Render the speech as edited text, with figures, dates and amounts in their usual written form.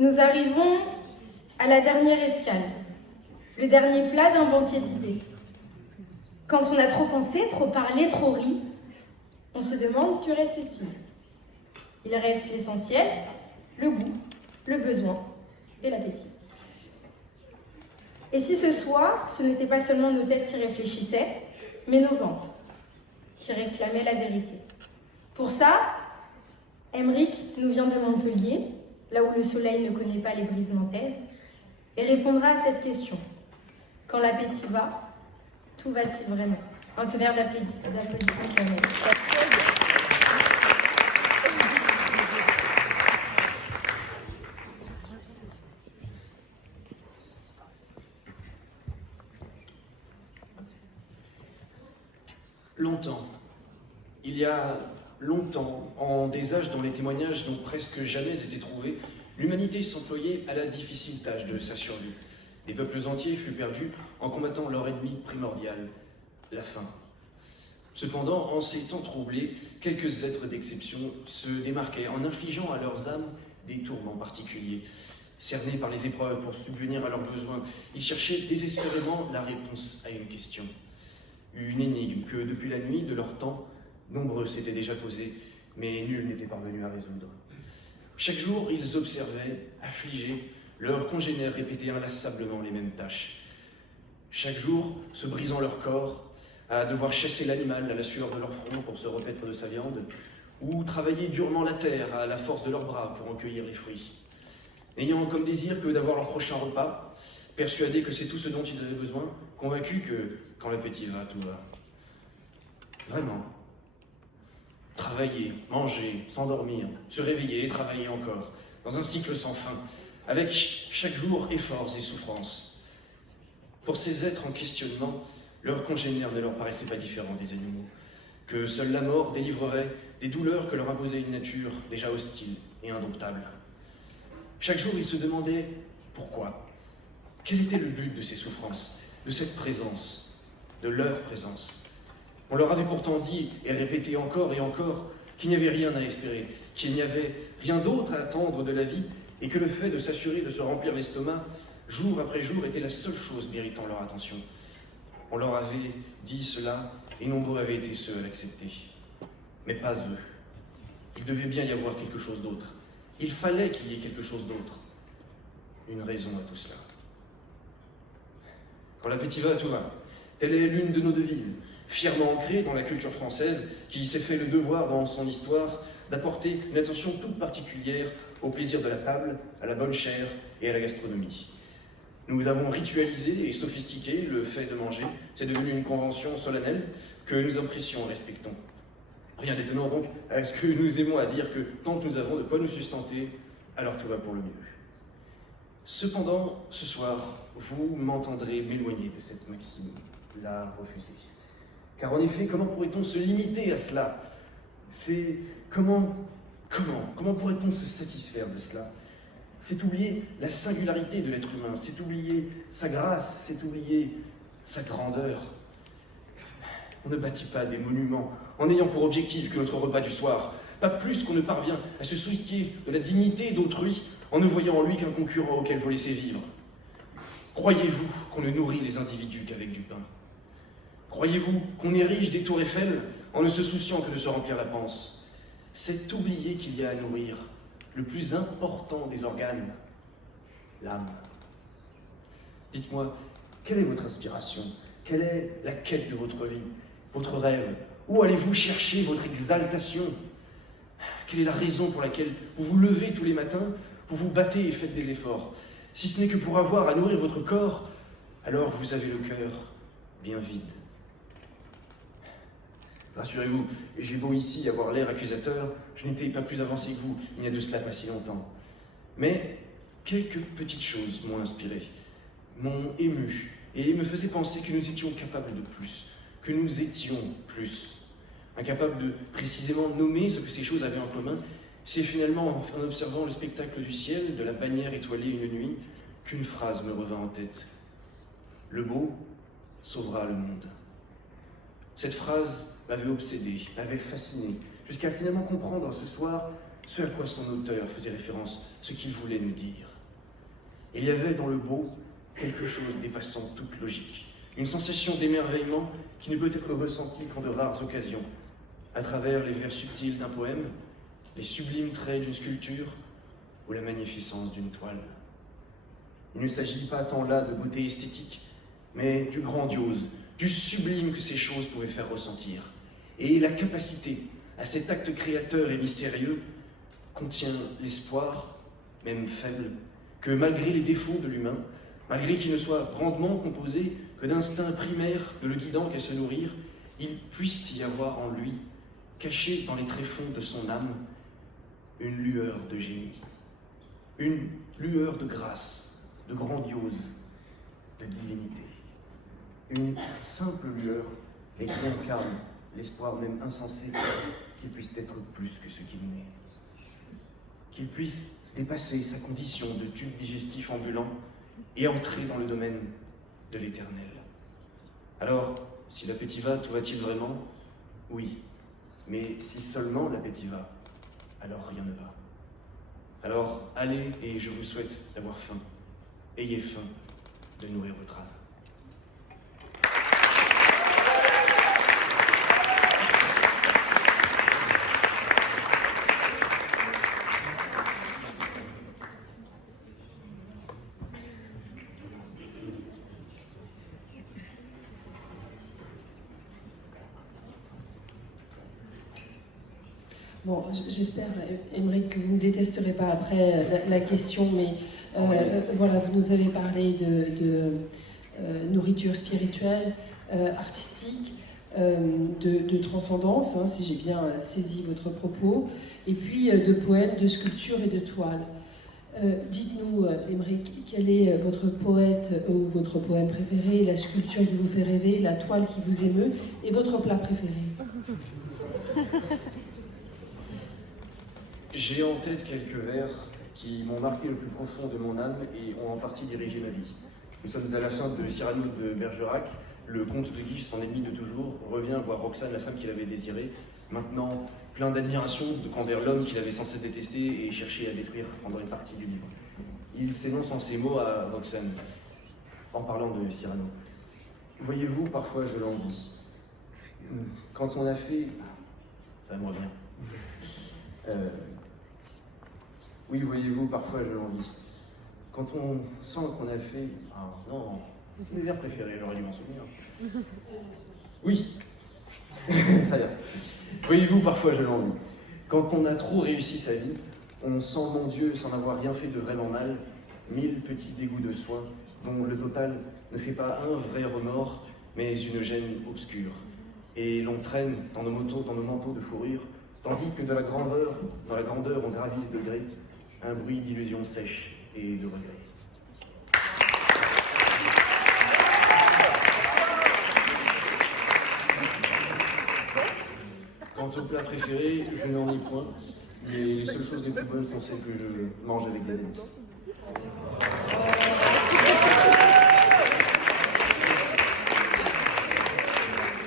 Nous arrivons à la dernière escale, le dernier plat d'un banquet d'idées. Quand on a trop pensé, trop parlé, trop ri, on se demande que reste-t-il? Il reste l'essentiel, le goût, le besoin et l'appétit. Et si ce soir, ce n'était pas seulement nos têtes qui réfléchissaient, mais nos ventres qui réclamaient la vérité? Pour ça, Aymeric nous vient de Montpellier, là où le soleil ne connaît pas les brises nantaises, et répondra à cette question. Quand l'appétit va, tout va-t-il vraiment? Un tonnerre d'applaudissements pour Aymeric. Longtemps, il y a longtemps, en des âges dont les témoignages n'ont presque jamais été trouvés, l'humanité s'employait à la difficile tâche de sa survie. Des peuples entiers furent perdus en combattant leur ennemi primordial, la faim. Cependant, en ces temps troublés, quelques êtres d'exception se démarquaient en infligeant à leurs âmes des tourments particuliers. Cernés par les épreuves pour subvenir à leurs besoins, ils cherchaient désespérément la réponse à une question. Une énigme que, depuis la nuit de leur temps, nombreux s'étaient déjà posés, mais nul n'était parvenu à résoudre. Chaque jour, ils observaient, affligés, leurs congénères répéter inlassablement les mêmes tâches. Chaque jour, se brisant leur corps, à devoir chasser l'animal à la sueur de leur front pour se repaître de sa viande, ou travailler durement la terre à la force de leurs bras pour en cueillir les fruits. N'ayant comme désir que d'avoir leur prochain repas, persuadés que c'est tout ce dont ils avaient besoin, convaincus que, quand l'appétit va, tout va. Vraiment. Travailler, manger, s'endormir, se réveiller et travailler encore, dans un cycle sans fin, avec chaque jour efforts et souffrances. Pour ces êtres en questionnement, leurs congénères ne leur paraissaient pas différents des animaux, que seule la mort délivrerait des douleurs que leur imposait une nature déjà hostile et indomptable. Chaque jour, ils se demandaient pourquoi. Quel était le but de ces souffrances, de cette présence, de leur présence? On leur avait pourtant dit, et répété encore et encore, qu'il n'y avait rien à espérer, qu'il n'y avait rien d'autre à attendre de la vie, et que le fait de s'assurer de se remplir l'estomac, jour après jour, était la seule chose méritant leur attention. On leur avait dit cela, et nombreux avaient été ceux à l'accepter. Mais pas eux. Il devait bien y avoir quelque chose d'autre. Il fallait qu'il y ait quelque chose d'autre. Une raison à tout cela. Quand l'appétit va, tout va. Telle est l'une de nos devises, fièrement ancrée dans la culture française, qui s'est fait le devoir dans son histoire d'apporter une attention toute particulière au plaisir de la table, à la bonne chère et à la gastronomie. Nous avons ritualisé et sophistiqué le fait de manger. C'est devenu une convention solennelle que nous apprécions et respectons. Rien d'étonnant donc à ce que nous aimons à dire que tant que nous avons de quoi nous sustenter, alors tout va pour le mieux. Cependant, ce soir, vous m'entendrez m'éloigner de cette maxime, la refuser. Car en effet, comment pourrait-on se limiter à cela? C'est comment pourrait-on se satisfaire de cela? C'est oublier la singularité de l'être humain, c'est oublier sa grâce, c'est oublier sa grandeur. On ne bâtit pas des monuments en ayant pour objectif que notre repas du soir, pas plus qu'on ne parvient à se soucier de la dignité d'autrui en ne voyant en lui qu'un concurrent auquel il faut laisser vivre. Croyez-vous qu'on ne nourrit les individus qu'avec du pain? Croyez-vous qu'on érige des tours Eiffel en ne se souciant que de se remplir la panse? C'est oublier qu'il y a à nourrir le plus important des organes, l'âme. Dites-moi, quelle est votre inspiration? Quelle est la quête de votre vie, votre rêve? Où allez-vous chercher votre exaltation? Quelle est la raison pour laquelle vous vous levez tous les matins, vous vous battez et faites des efforts? Si ce n'est que pour avoir à nourrir votre corps, alors vous avez le cœur bien vide. Rassurez-vous, j'ai beau ici avoir l'air accusateur, je n'étais pas plus avancé que vous, il n'y a de cela pas si longtemps. Mais quelques petites choses m'ont inspiré, m'ont ému, et me faisaient penser que nous étions capables de plus, que nous étions plus. Incapable de précisément nommer ce que ces choses avaient en commun, c'est finalement en observant le spectacle du ciel, de la bannière étoilée une nuit, qu'une phrase me revint en tête. Le beau sauvera le monde. Cette phrase m'avait obsédé, m'avait fasciné, jusqu'à finalement comprendre ce soir ce à quoi son auteur faisait référence, ce qu'il voulait nous dire. Il y avait dans le beau quelque chose dépassant toute logique, une sensation d'émerveillement qui ne peut être ressentie qu'en de rares occasions, à travers les vers subtils d'un poème, les sublimes traits d'une sculpture ou la magnificence d'une toile. Il ne s'agit pas tant là de beauté esthétique, mais du grandiose, du sublime que ces choses pouvaient faire ressentir. Et la capacité à cet acte créateur et mystérieux contient l'espoir, même faible, que malgré les défauts de l'humain, malgré qu'il ne soit grandement composé que d'instincts primaires ne le guidant qu'à se nourrir, il puisse y avoir en lui, caché dans les tréfonds de son âme, une lueur de génie, une lueur de grâce, de grandiose, de divinité. Une simple lueur, et qui incarne l'espoir même insensé qu'il puisse être plus que ce qu'il n'est. Qu'il puisse dépasser sa condition de tube digestif ambulant et entrer dans le domaine de l'éternel. Alors, si l'appétit va, tout va-t-il vraiment? Oui, mais si seulement l'appétit va, alors rien ne va. Alors, allez, et je vous souhaite d'avoir faim. Ayez faim de nourrir votre âme. Bon, j'espère, Aymeric, que vous ne détesterez pas après la question, mais voilà, vous nous avez parlé de nourriture spirituelle, artistique, de transcendance, hein, si j'ai bien saisi votre propos, et puis de poèmes, de sculptures et de toiles. Dites-nous, Aymeric, quel est votre poète ou votre poème préféré, la sculpture qui vous fait rêver, la toile qui vous émeut, et votre plat préféré? J'ai en tête quelques vers qui m'ont marqué le plus profond de mon âme et ont en partie dirigé ma vie. Nous sommes à la fin de Cyrano de Bergerac. Le comte de Guiche, son ennemi de toujours, revient voir Roxane, la femme qu'il avait désirée, maintenant plein d'admiration envers l'homme qu'il avait censé détester et chercher à détruire pendant une partie du livre. Il s'énonce en ces mots à Roxane, en parlant de Cyrano. Voyez-vous, parfois je l'envie. Quand on a fait... Ça me revient. Oui, voyez-vous, parfois je l'envie. Quand on sent qu'on a fait... Ah non, c'est mes vers préférés, j'aurais dû m'en souvenir. Oui, ça y est. Voyez-vous, parfois je l'envie. Quand on a trop réussi sa vie, on sent, mon Dieu, sans avoir rien fait de vraiment mal, 1000 petits dégoûts de soins, dont le total ne fait pas un vrai remords, mais une gêne obscure. Et l'on traîne dans nos manteaux de fourrure, tandis que dans la grandeur on gravit les degrés, un bruit d'illusion sèche et de regret. Quant au plat préféré, je n'en ai point, mais les seules choses les plus bonnes sont celles que je mange avec des amis.